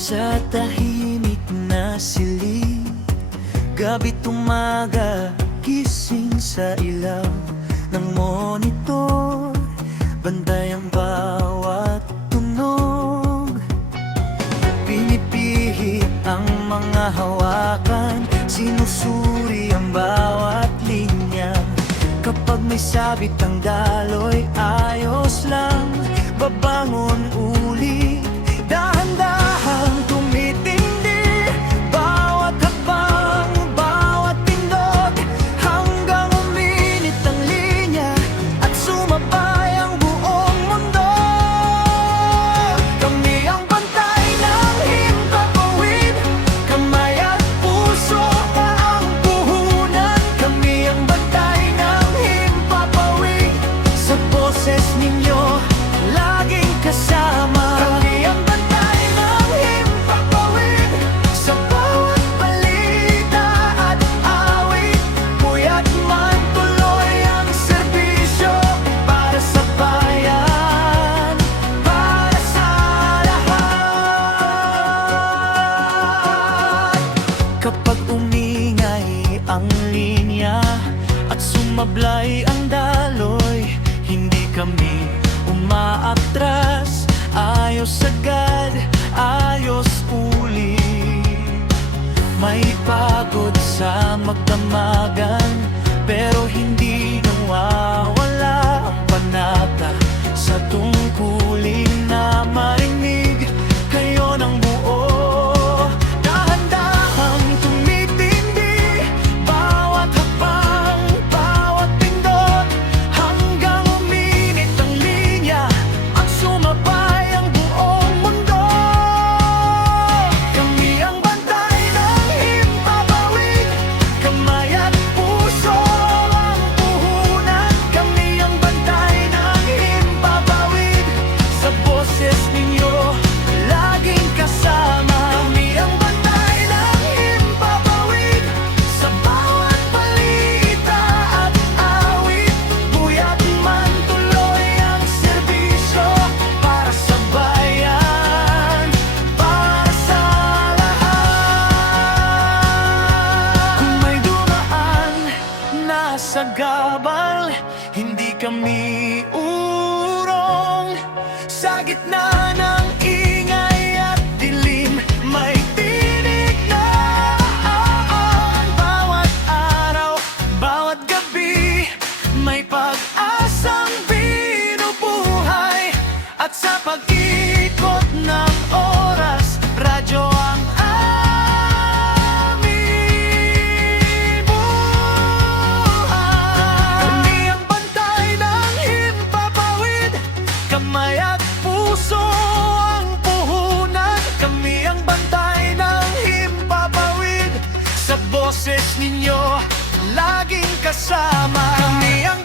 Sa tahimik na silid, gabi't umaga, gising sa ilaw ng monitor, bantay ang bawat tunog. Pinipihit ang mga hawakan, sinusuri ang bawat linya. Kapag may sabit ang daloy, ayos lang, babangon ulit. Dahan-dahan tumitindi, bawat habang, bawat pindot, hanggang uminit ang linya at sumabay ang buong mundo. Kami ang bantay ng himpapawid, kamay at puso pa ang puhunan. Kami ang bantay ng himpapawid, sa boses ninyo laging kasama. Kapag umingay ang linya at sumablay ang daloy, hindi kami umaatras. Ayos agad, ayos ulit. May pagod sa magdamagan, pero hindi nawawala ang panata sa tungkulin na marinig kayo ng buo. Sa gabal, hindi kami urong. Sa gitna ng ingay at dilim, may tinig na bawat araw, bawat gabi, may pag-asang binubuhay. At sa pag-ikot ng oras, radyo ang kamay at puso ang puhunan. Kami ang bantay ng himpapawid, sa boses ninyo laging kasama. Kami ang